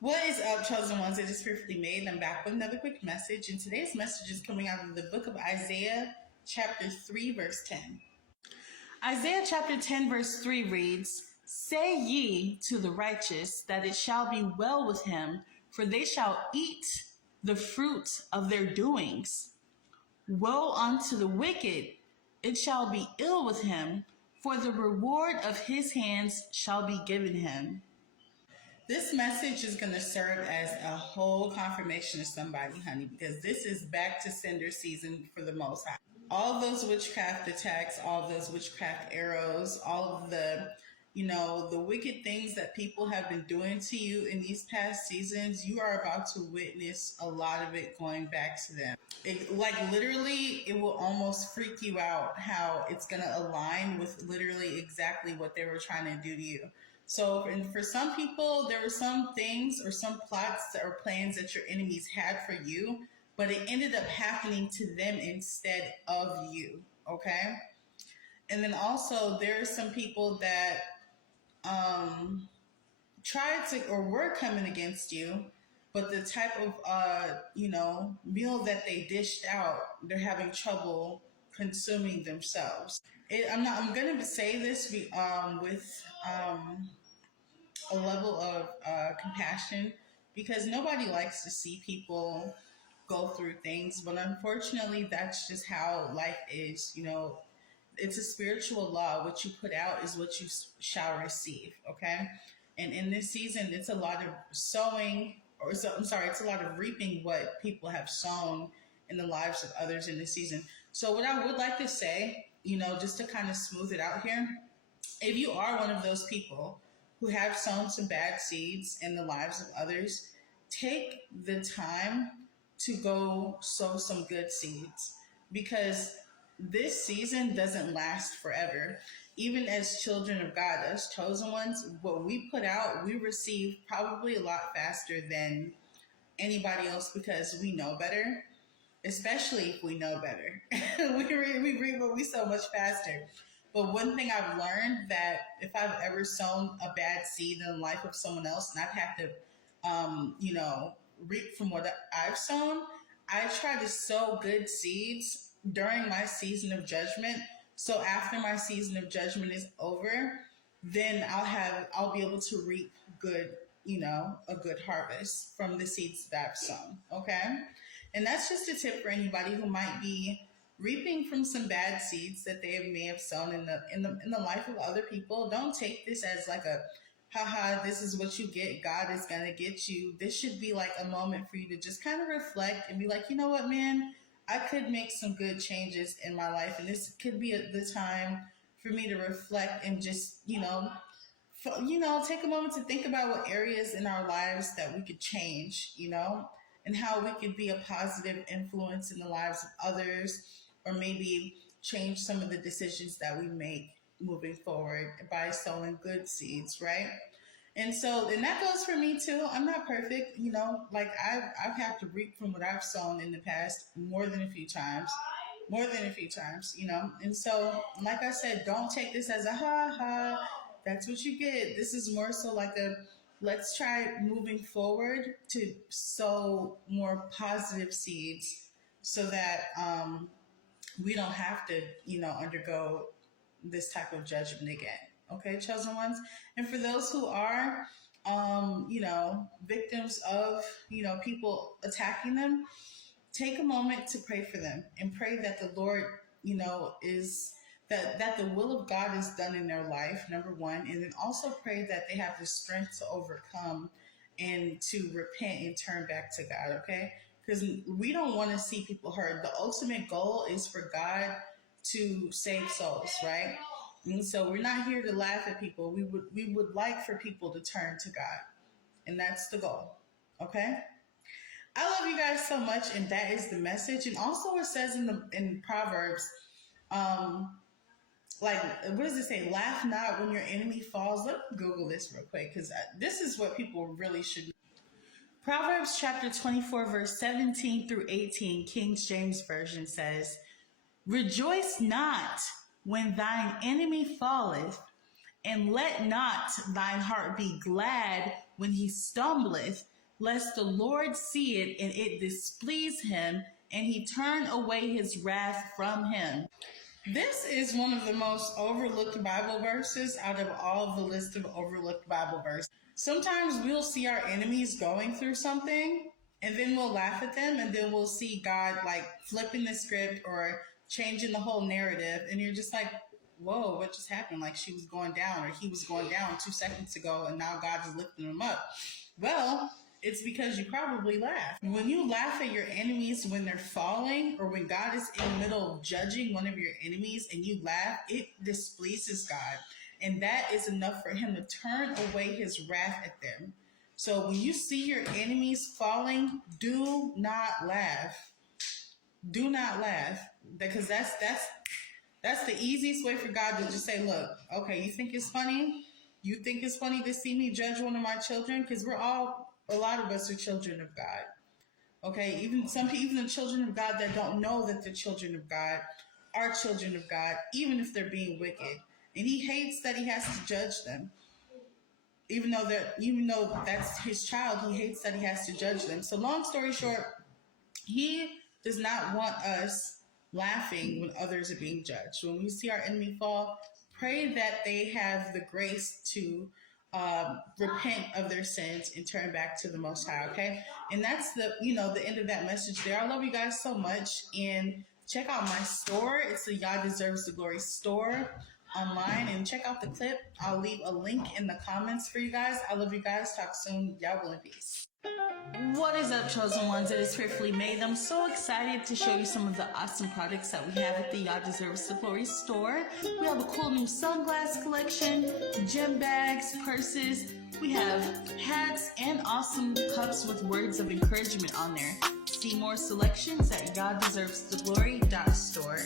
What is up, chosen ones? It is fearfully made. I'm back with another quick message, and today's message is coming out of the book of Isaiah, chapter 3, verse 10. Isaiah chapter 10, verse 3 reads, "Say ye to the righteous that it shall be well with him, for they shall eat the fruit of their doings. Woe unto the wicked, it shall be ill with him, for the reward of his hands shall be given him." This message is going to serve as a whole confirmation to somebody, honey, because this is back to sender season for the Most High. All those witchcraft attacks, all those witchcraft arrows, all of the wicked things that people have been doing to you in these past seasons, you are about to witness a lot of it going back to them. Literally, it will almost freak you out how it's going to align with literally exactly what they were trying to do to you. So, and for some people, there were some things or some plots or plans that your enemies had for you, but it ended up happening to them instead of you. Okay. And then also, there are some people that tried to or were coming against you, but the type of meal that they dished out, they're having trouble consuming themselves. I'm going to say this with a level of compassion, because nobody likes to see people go through things, but unfortunately, that's just how life is. It's a spiritual law. What you put out is what you shall receive. Okay. And in this season, it's a lot of sowing, it's a lot of reaping what people have sown in the lives of others in this season. So, what I would like to say, just to kind of smooth it out here, if you are one of those people who have sown some bad seeds in the lives of others, take the time to go sow some good seeds, because this season doesn't last forever. Even as children of God, as chosen ones, what we put out, we receive probably a lot faster than anybody else, because we know better, especially if we know better. we reap what we sow much faster. But one thing I've learned, that if I've ever sown a bad seed in the life of someone else and I've had to, reap from what I've sown, I try to sow good seeds during my season of judgment. So after my season of judgment is over, then I'll be able to reap good, a good harvest from the seeds that I've sown. Okay. And that's just a tip for anybody who might be reaping from some bad seeds that they may have sown in the life of other people. Don't take this as like a haha, this is what you get, God is gonna get you. This should be like a moment for you to just kind of reflect and be like, you know what, man, I could make some good changes in my life, and this could be the time for me to reflect and just take a moment to think about what areas in our lives that we could change, and how we could be a positive influence in the lives of others, or maybe change some of the decisions that we make moving forward by sowing good seeds, right? And that goes for me too. I'm not perfect, like I've had to reap from what I've sown in the past more than a few times, And so, like I said, don't take this as a ha ha, that's what you get. This is more so like a, let's try moving forward to sow more positive seeds, so that we don't have to, undergo this type of judgment again. Okay, chosen ones. And for those who are, victims of, people attacking them, take a moment to pray for them and pray that the Lord, is that the will of God is done in their life, number one. And then also pray that they have the strength to overcome and to repent and turn back to God. Okay. Because we don't want to see people hurt. The ultimate goal is for God to save souls, right? And so we're not here to laugh at people. We would like for people to turn to God, and that's the goal. Okay. I love you guys so much, and that is the message. And also, it says in Proverbs, what does it say? Laugh not when your enemy falls. Let me Google this real quick, because this is what people really should know. Proverbs chapter 24, verse 17 through 18, King James Version says, "Rejoice not when thine enemy falleth, and let not thine heart be glad when he stumbleth, lest the Lord see it and it displease him, and he turn away his wrath from him. This is one of the most overlooked Bible verses out of all of the list of overlooked Bible verses. Sometimes we'll see our enemies going through something and then we'll laugh at them, and then we'll see God like flipping the script or changing the whole narrative, and you're just like, whoa, what just happened? Like, she was going down or he was going down 2 seconds ago and now God is lifting him up. Well, it's because you probably laugh. When you laugh at your enemies when they're falling, or when God is in the middle of judging one of your enemies and you laugh, it displeases God. And that is enough for him to turn away his wrath at them. So when you see your enemies falling, do not laugh. Do not laugh. Because that's the easiest way for God to just say, look, okay, you think it's funny? You think it's funny to see me judge one of my children? Because a lot of us are children of God. Okay, even the children of God that don't know that they're children of God are children of God, even if they're being wicked. And he hates that he has to judge them. Even though that's his child, he hates that he has to judge them. So long story short, he does not want us laughing when others are being judged. When we see our enemy fall, pray that they have the grace to repent of their sins and turn back to the Most High. Okay, and that's the end of that message there. I love you guys so much, and check out my store. It's the Yah Deserves the Glory store online, and check out the clip. I'll leave a link in the comments for you guys. I love you guys. Talk soon. Y'all will in peace. What is up, chosen ones? It is Fearfully Made. I'm so excited to show you some of the awesome products that we have at the Yah Deserves the Glory store. We have a cool new sunglass collection, gym bags, purses. We have hats and awesome cups with words of encouragement on there. See more selections at YahDeservesTheGlory.store.